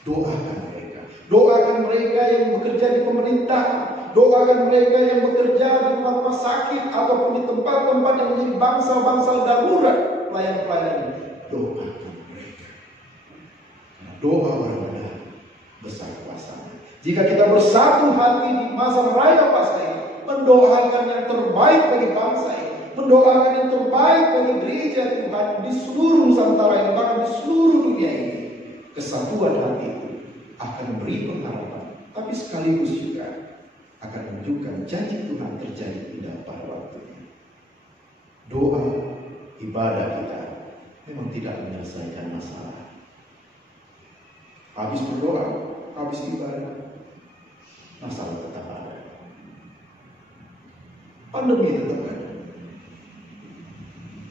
Doakan mereka. Doakan mereka yang bekerja di pemerintahan. Doakan mereka yang bekerja di rumah sakit ataupun di tempat-tempat yang menjadi bangsal-bangsal darurat pelayan-pelayan ini. Doakan mereka. Karena doa orang benar besar kuasanya. Jika kita bersatu hati di masa raya Paskah ini, mendoakan yang terbaik bagi bangsa ini, mendoakan yang terbaik bagi gereja Tuhan di seluruh Nusantara ini, bahkan di seluruh dunia ini, kesatuan hati itu akan memberi pengharapan, tapi sekaligus juga akan menunjukkan janji Tuhan terjadi indah pada waktunya. Doa, ibadah kita memang tidak menyelesaikan masalah. Habis berdoa, habis ibadah, masalah tetap ada. Pandemi tetap ada.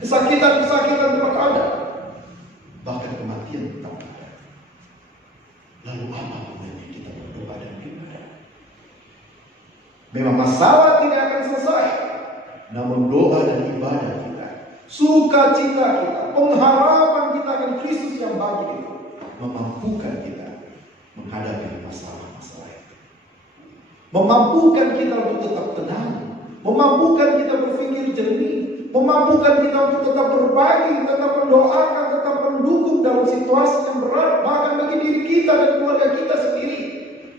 Kesakitan-kesakitan tetap ada. Bahkan kematian tetap ada. Lalu apa gunanya kita berdoa dan beribadah? Memang masalah tidak akan selesai, namun doa dan ibadah kita, sukacita kita, pengharapan kita akan Kristus yang bangkit itu memampukan kita menghadapi masalah-masalah itu. Memampukan kita untuk tetap tenang, memampukan kita berpikir jernih, memampukan kita untuk tetap berbagi, tetap mendoakan, tetap mendukung dalam situasi yang berat, bahkan bagi diri kita dan keluarga kita sendiri.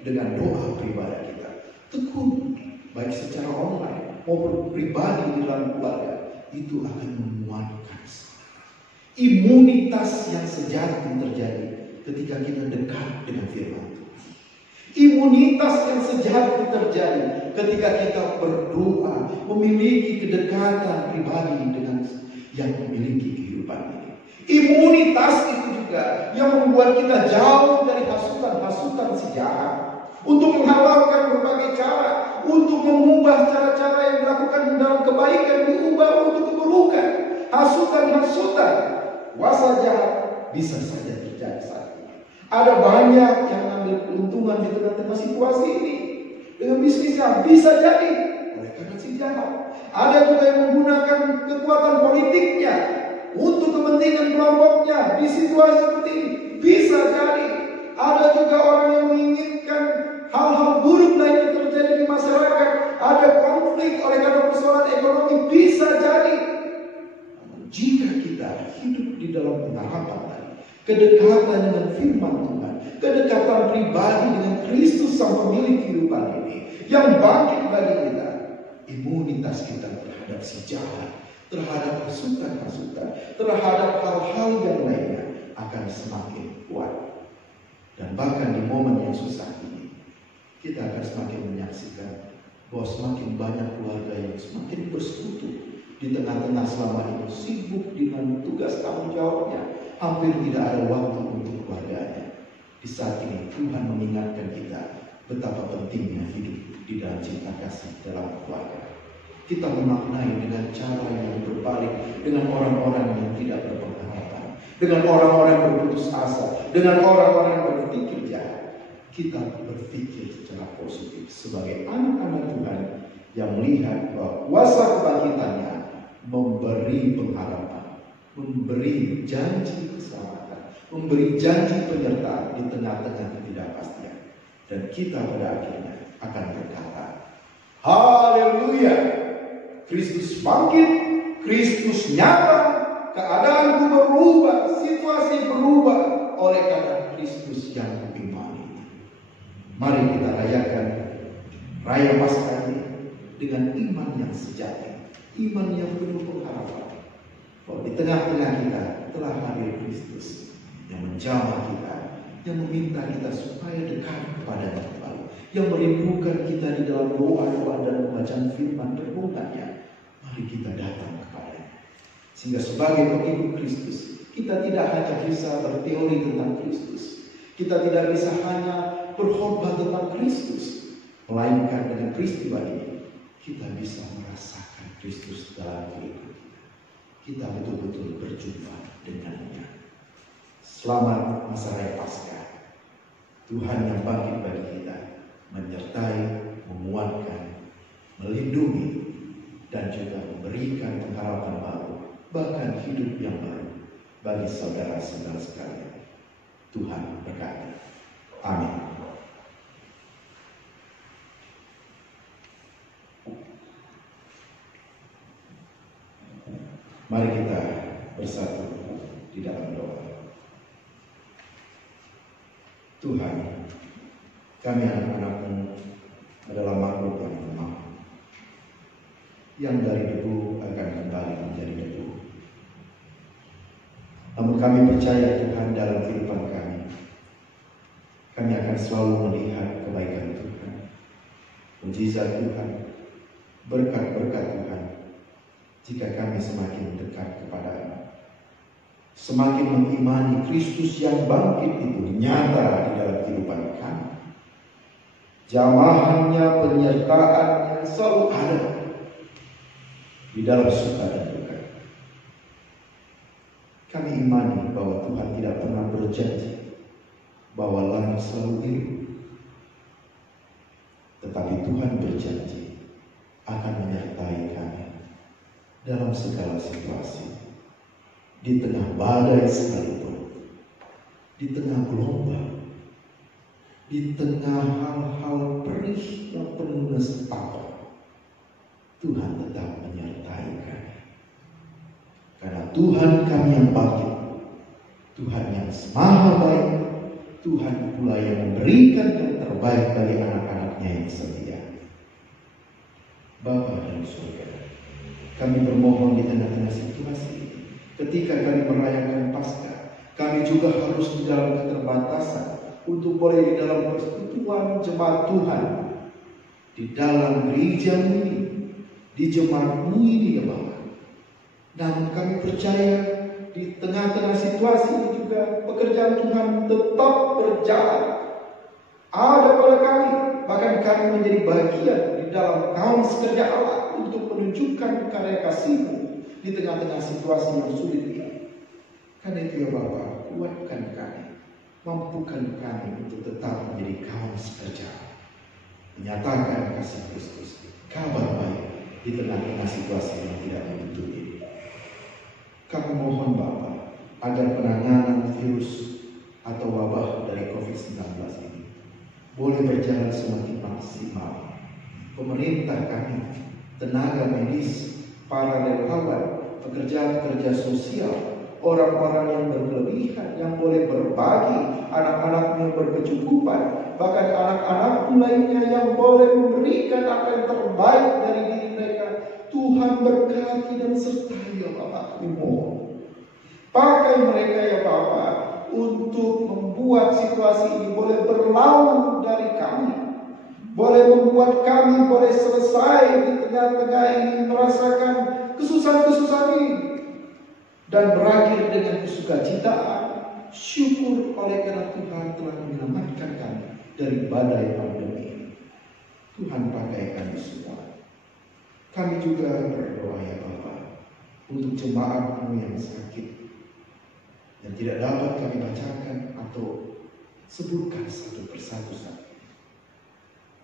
Dengan doa pribadi kita, tekun, baik secara online maupun pribadi di dalam keluarga, itu akan menguatkan imunitas yang sejati terjadi ketika kita dekat dengan firman Tuhan. Imunitas yang sejati terjadi ketika kita berdoa, memiliki kedekatan pribadi dengan yang memiliki kehidupan ini. Imunitas itu juga yang membuat kita jauh dari hasutan-hasutan si jahat, untuk menghalalkan berbagai cara, untuk mengubah cara-cara yang dilakukan dalam kebaikan diubah untuk keburukan. Hasutan-hasutan, kuasa jahat bisa saja terjadi saat ini. Ada banyak yang ambil keuntungan di tengah-tengah situasi ini dengan bisnisnya, bisa jadi oleh karena si jahat. Ada juga yang menggunakan kekuatan politiknya untuk kepentingan kelompoknya di situasi seperti ini, bisa jadi. Ada juga orang yang menginginkan hal-hal buruk lain yang terjadi di masyarakat. Ada konflik oleh karena persoalan ekonomi, bisa jadi. Namun jika kita hidup di dalam pengharapan kedekatan dengan firman Tuhan, kedekatan pribadi dengan Kristus sang pemilik kehidupan ini, yang bangkit bagi kita. Imunitas kita terhadap si jahat, terhadap masukan-masukan, terhadap hal-hal yang lainnya akan semakin kuat. Dan bahkan di momen yang susah ini, kita akan semakin menyaksikan bahwa semakin banyak keluarga yang semakin bersekutu di tengah-tengah selama ini sibuk dengan tugas tanggung jawabnya, hampir tidak ada waktu untuk keluarganya. Di saat ini Tuhan mengingatkan kita betapa pentingnya hidup di dalam cinta kasih dalam keluarga. Kita memaknai dengan cara yang berbalik dengan orang-orang yang tidak berpengharapan, dengan orang-orang yang berputus asa, dengan orang-orang yang berpikir jahat. Kita berpikir secara positif sebagai anak-anak Tuhan yang melihat bahwa kuasa kebangkitannya memberi pengharapan, memberi janji keselamatan, memberi janji penyertaan di tengah-tengah ketidakpastian. Dan kita pada akhirnya akan berkata, haleluya, Kristus bangkit, Kristus nyata, keadaanku berubah, situasi berubah oleh karena Kristus yang kuimani. Mari kita rayakan Raya Paskah ini dengan iman yang sejati, iman yang penuh pengharapan bahwa di tengah-tengah kita telah hadir Kristus yang menjamah kita, yang meminta kita supaya dekat kepada-Nya kembali, yang merindukan kita di dalam doa-doa dan pembacaan firman renungannya. Mari kita datang kepada-Nya, sehingga sebagai pengikut Kristus kita tidak hanya bisa berteori tentang Kristus, kita tidak bisa hanya berkhotbah tentang Kristus, melainkan dengan peristiwa ini kita bisa merasakan Kristus dalam kehidupan kita. Kita betul-betul berjumpa dengannya. Selamat masa Raya Paskah. Tuhan yang bangkit bagi kita menyertai, menguatkan, melindungi, dan juga memberikan pengharapan baru, bahkan hidup yang baru bagi saudara-saudara sekalian. Tuhan berkati. Amin. Mari kita bersatu di dalam doa. Tuhan, kami anak-anak-Mu adalah makhluk yang lemah, yang dari debu akan kembali menjadi debu. Namun kami percaya Tuhan dalam kehidupan kami akan selalu melihat kebaikan Tuhan, mujizat Tuhan, berkat-berkat Tuhan, jika kami semakin dekat kepada-Nya, semakin mengimani Kristus yang bangkit itu nyata di dalam kehidupan kami. Jamahannya, penyertaannya selalu ada di dalam suka dan duka. Kami imani bahwa Tuhan tidak pernah berjanji bahwa langit selalu biru, tetapi Tuhan berjanji akan menyertai kami dalam segala situasi, di tengah badai sekalipun, di tengah gelombang, di tengah hal-hal perih yang penuh nestapa, Tuhan tetap menyertai kami. Karena Tuhan kami yang bangkit, Tuhan yang maha baik, Tuhan pula yang memberikan yang terbaik bagi anak-anak-Nya yang setia. Bapa dan Surga, kami bermohon di tengah-tengah situasi ini, ketika kami merayakan Paskah, kami juga harus di dalam keterbatasan untuk boleh di dalam persekutuan jemaat Tuhan, di dalam gereja-Mu ini, di jemaat-Mu ini ya Bapa. Namun kami percaya di tengah-tengah situasi ini juga pekerjaan Tuhan tetap berjalan. Ada pada kami, bahkan kami menjadi bagian di dalam kaum sekerja Allah untuk menunjukkan karya kasih-Mu di tengah-tengah situasi yang sulit ini. Karena itu ya Bapa, kuatkan kami, mampukan kami untuk tetap menjadi kaum sekerja, menyatakan kasih Kristus, kabar baik di tengah-tengah situasi yang tidak menentu ini. Kami mohon Bapa agar penanganan virus atau wabah dari COVID-19 ini boleh berjalan semakin maksimal. Pemerintah kami, tenaga medis, para relawan, pekerja-pekerja sosial, orang-orang yang berlebihan, yang boleh berbagi, anak-anakmu berkecukupan, bahkan anak-anakmu lainnya yang boleh memberikan apa yang terbaik dari diri mereka. Tuhan berkati dan sertai ya Bapa, kami mohon. Pakai mereka ya Bapa untuk membuat situasi ini boleh berlalu dari kami, boleh membuat kami boleh selesai di tengah-tengah ini merasakan kesusahan-kesusahan ini dan berakhir dengan kesukacitaan, syukur oleh karena Tuhan telah menyelamatkan kami dari badai pandemi ini. Tuhan pakai kami semua. Kami juga berdoa ya Bapa untuk jemaat-Mu yang sakit, yang tidak dapat kami bacakan atau sebutkan satu persatu sakit,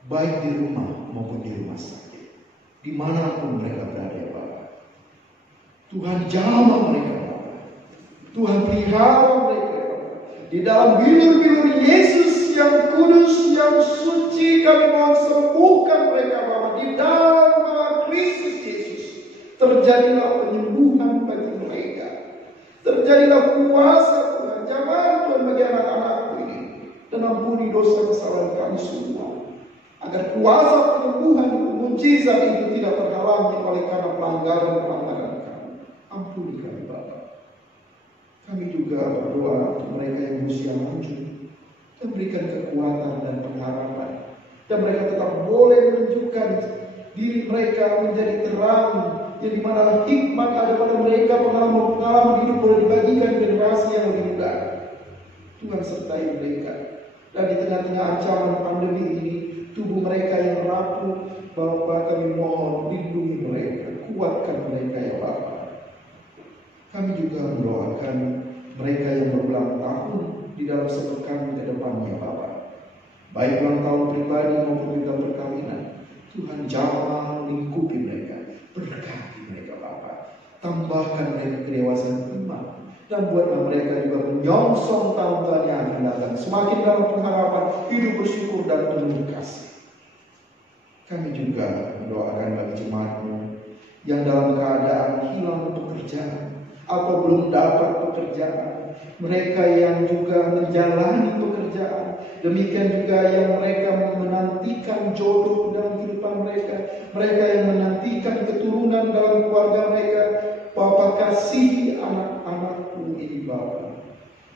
baik di rumah maupun di rumah sakit, dimanapun mereka berada ya Bapa. Tuhan jamah mereka Bapa, Tuhan pelihara mereka Bapa. Di dalam bilur-bilur Yesus yang kudus, yang suci, kami mohon sembuhkan mereka Bapa. Di dalam nama Kristus Yesus terjadilah penyembuhan bagi mereka. Terjadilah kuasa Tuhan, jangan Tuhan bagi anak-anakku ini, dan ampuni dosa kesalahan kami semua, agar kuasa penyembuhan mukjizat itu tidak terhalangi oleh karena pelanggaran-pelanggaran kami. Ampuni kami Bapa. Kami juga berdoa untuk mereka yang berusia lanjut, dan berikan kekuatan dan pengharapan, dan mereka tetap boleh menunjukkan diri mereka menjadi terang, yang dimana hikmat ada pada mereka, pengalaman-pengalaman hidup boleh dibagikan generasi yang lebih muda. Tuhan sertai mereka, dan di tengah-tengah ancaman pandemi ini, tubuh mereka yang rapuh, Bapa kami mohon lindungi mereka, kuatkan mereka ya Bapa. Kami juga mendoakan mereka yang berulang tahun di dalam sepekan ke depannya Bapa, baik ulang tahun pribadi maupun juga perkawinan. Tuhan jamah lingkupi mereka, berkati mereka Bapa, tambahkan mereka kedewasaan iman, dan buatlah mereka juga menyongsong tahun-tahun yang akan datang semakin dalam pengharapan, hidup bersyukur dan penuh kasih. Kami juga mendoakan bagi jemaat-Mu yang dalam keadaan hilang pekerjaan atau belum dapat pekerjaan, mereka yang juga menjalani pekerjaan, demikian juga yang mereka menantikan jodoh dalam kehidupan mereka, mereka yang menantikan keturunan dalam keluarga mereka. Bapa, kasihi anak-anak-Mu ini Bapa,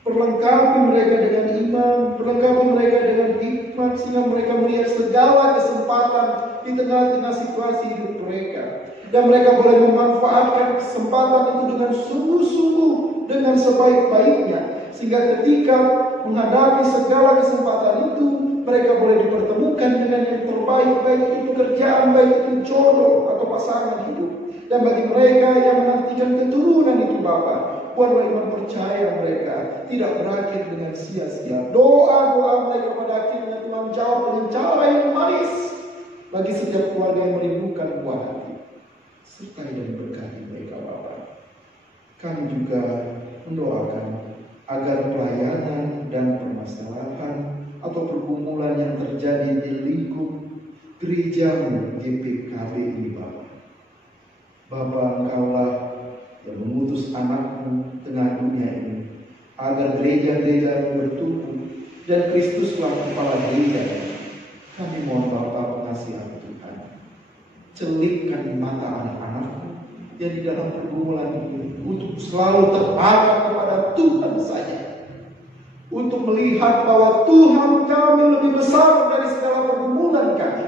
perlengkapi mereka dengan iman, perlengkapi mereka dengan hikmat, sehingga mereka melihat segala kesempatan di tengah-tengah situasi hidup mereka, dan mereka boleh memanfaatkan kesempatan itu dengan sungguh-sungguh, dengan sebaik-baiknya, sehingga ketika menghadapi segala kesempatan itu, mereka boleh dipertemukan dengan yang terbaik, baik itu pekerjaan, baik itu jodoh atau pasangan hidup. Dan bagi mereka yang menantikan keturunan itu Bapa, buatlah iman percaya mereka tidak berakhir dengan sia-sia. Doa-doa mereka pada akhirnya Tuhan jawab dengan cara yang manis bagi setiap keluarga yang merindukan buah hati. Sertai dan berkati mereka Bapa. Kami juga mendoakan agar pelayanan dan permasalahan atau pergumulan yang terjadi di lingkup gereja GPKB ini Bapa. Bapa, Engkaulah yang mengutus anak-Mu tengah dunia ini, agar gereja-gereja bertumbuh dan Kristuslah kepala gereja. Kami mohon Bapa pengasihan Tuhan, celikkan mata anak-anak-Mu yang di dalam pergumulan ini untuk selalu terarah kepada Tuhan saja, untuk melihat bahwa Tuhan kami lebih besar dari segala pergumulan kami,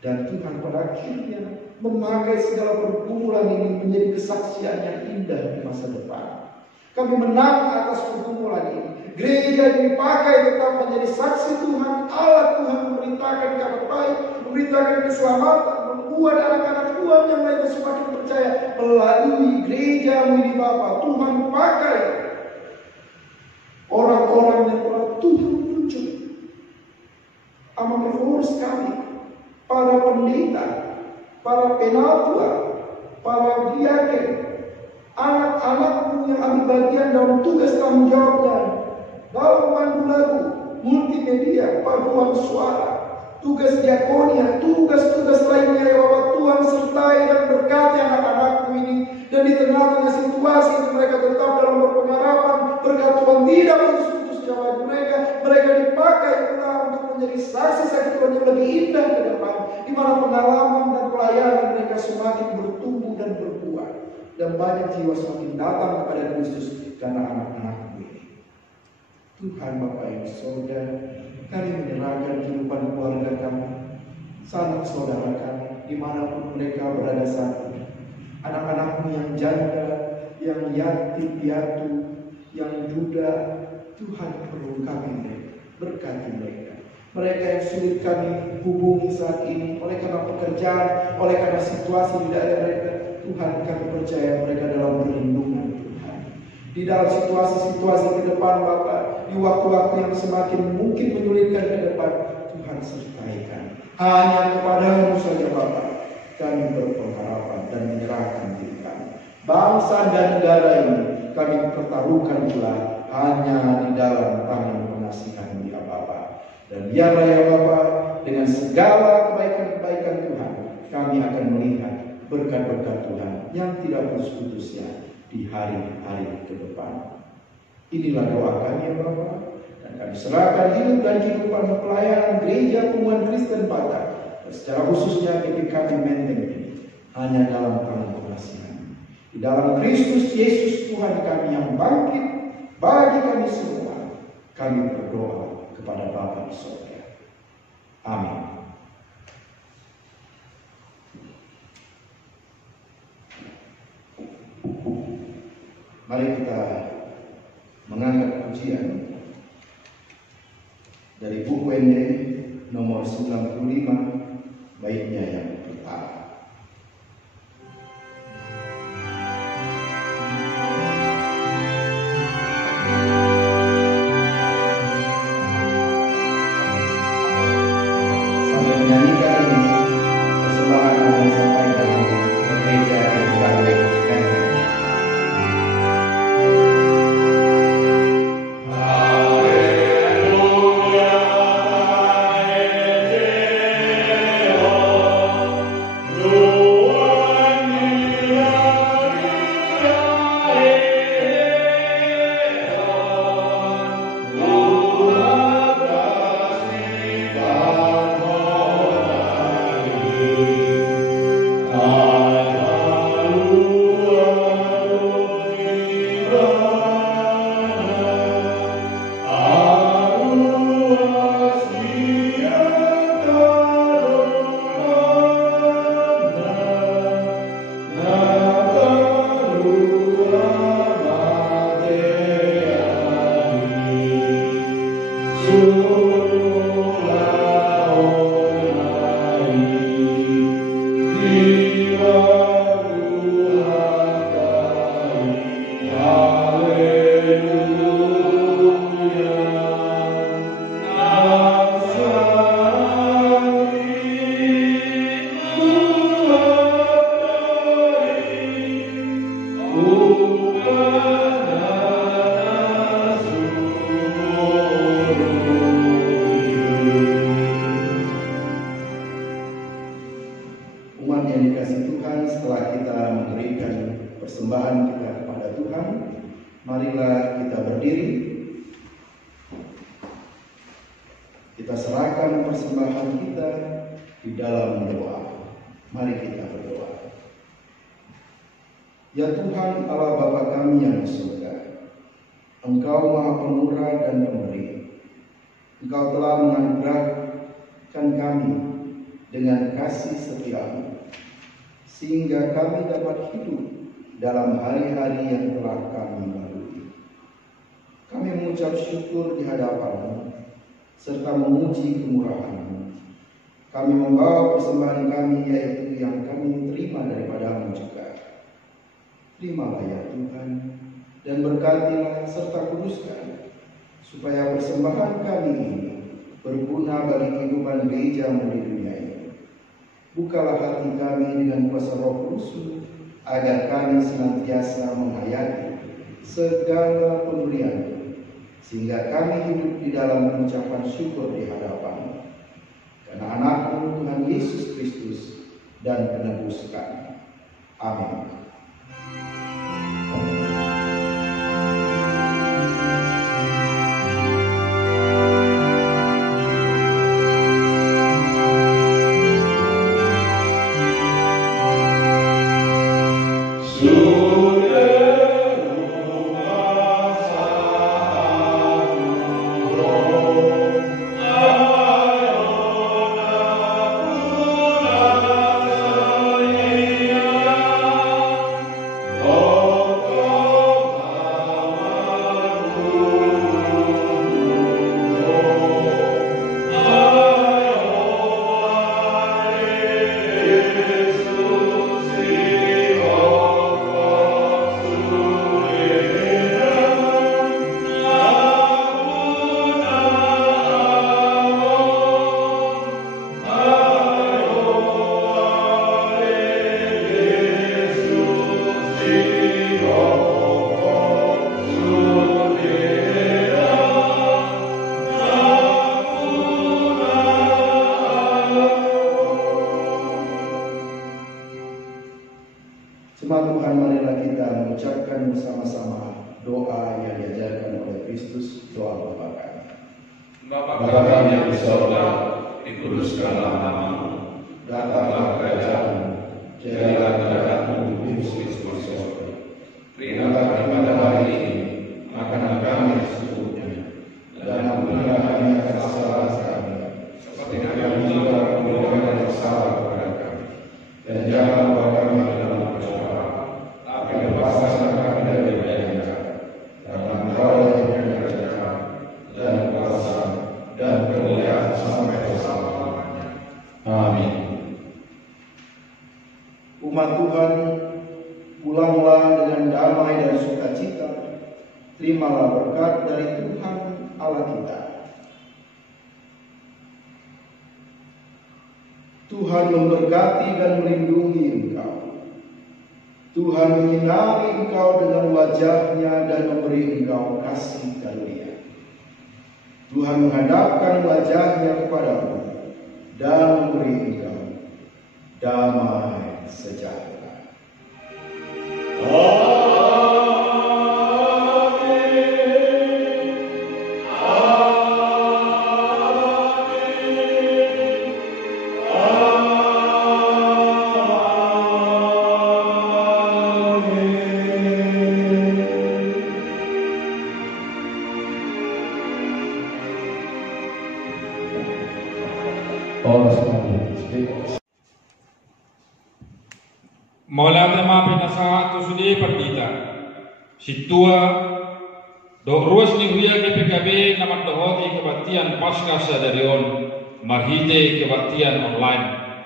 dan Tuhan pada akhirnya memakai segala pergumulan ini menjadi kesaksian yang indah di masa depan. Kami menang atas pergumulan ini. Gereja dipakai tetap menjadi saksi Tuhan, Allah Tuhan memerintahkan kabar baik, memberitakan keselamatan, membuat anak-anak Tuhan yang lainnya semakin percaya melalui gereja ini Bapa. Tuhan pakai orang-orang yang telah Tuhan tunjuk, amat pengurus kami, para pendeta, para penatua, para diaken, anak-anakmu yang ambil bagian dalam tugas tanggung jawabnya, dalam pemandu lagu, multimedia, paduan suara, tugas diakonia, tugas-tugas lainnya ya Bapak. Tuhan sertai dan berkati anak-anakmu ini, dan di tengah-tengah situasi yang mereka Berkat Tuhan tidak putus-putus jawab mereka dipakai pula untuk menjadi saksi-saksi Tuhan yang lebih indah ke depan, di mana pengalaman dan pelayanan mereka semakin bertumbuh dan berbuah, dan banyak jiwa semakin datang kepada Kristus karena anak-anak ini. Tuhan Bapa yang Saudara, kami menyerahkan kehidupan keluarga kami, sanak saudara kami, dimanapun mereka berada saat ini. Anak-anakmu yang janda, yang yatim piatu, yang duda, Tuhan perlu kami mereka, berkati mereka. Mereka yang sulit kami hubungi saat ini oleh karena pekerjaan, oleh karena situasi di daerah mereka, Tuhan kami percaya mereka dalam perlindungan Tuhan. Di dalam situasi-situasi ke depan Bapa, di waktu-waktu yang semakin mungkin menyulitkan ke depan, Tuhan sertai kami. Hanya kepadamu saja Bapa kami berpengharapan dan menyerahkan diri kami. Bangsa dan negara ini kami pertaruhkan pula hanya di dalam tangan pengasihan Dia Bapa. Dan biarlah ya Bapa, dengan segala kebaikan-kebaikan Tuhan, kami akan melihat berkat-berkat Tuhan yang tidak putus-putusnya di hari-hari ke depan. Inilah doa kami ya Bapa, dan kami serahkan hidup dan kehidupan pelayanan gereja Pemulihan Kristen Batak, dan secara khususnya GPKB Menteng ini, hanya dalam tangan pengasihan. Di dalam Kristus Yesus Tuhan kami yang bangkit bagi kami semua, kami berdoa kepada Bapa di surga. Amin. Mari kita mengangkat pujian dari buku ND nomor 95, baitnya yang pertama. Ya Tuhan Allah Bapa kami yang di surga, Engkau Maha Pemurah dan Pemberi. Engkau telah menganugerahkan kami dengan kasih setiamu, sehingga kami dapat hidup dalam hari-hari yang telah kami lalui. Kami mengucap syukur di hadapan-Mu, serta memuji kemurahan-Mu. Kami membawa persembahan kami, yaitu yang kami terima daripada-Mu juga. Terimalah ya Tuhan, dan berkatilah serta kuduskan, supaya persembahan kami ini berguna bagi kehidupan gereja-Mu di dunia ini. Bukalah hati kami dengan kuasa Roh Kudus, agar kami senantiasa menghayati segala pemberian-Mu, sehingga kami hidup di dalam mengucapkan syukur di hadapan-Mu. Karena Anak-Mu Tuhan Yesus Kristus dan Penebus kami. Amin. panjatkan bersama-sama doa yang diajarkan oleh Kristus, doa Bapa kami. Bapa kami yang di sorga, dikuduskanlah namamu, datanglah kerajaanmu, jadilah kehendakmu di bumi seperti di sorga. Berikanlah kami pada hari ini makanan kami secukupnya, dan ampunilah kami akan kesalahan kami, seperti kami juga mengampuni yang salah kepada kami. Dan jangan bawa kami ke dalam pencobaan, tapi lepaskanlah kami dari yang jahat. Karena Engkau yang punya kerajaan dan kuasa dan kemuliaan sampai selama-lamanya. Amin. Umat Tuhan, pulanglah dengan damai dan sukacita. Terimalah berkat dari Tuhan Allah kita. Tuhan memberkati dan melindungi engkau. Tuhan menyinari engkau dengan wajah-Nya dan memberi engkau kasih karunia. Tuhan menghadapkan wajah-Nya kepadamu dan memberi engkau damai sejahtera. Mula tema penasahat tu sudi perdita. Situa do ruas ni huya ke PKB namat dohoti kebaktian pasca sadarion marhite kebaktian online.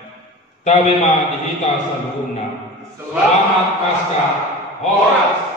Tabi ma dihita saluhuna. Selamat pasca, horas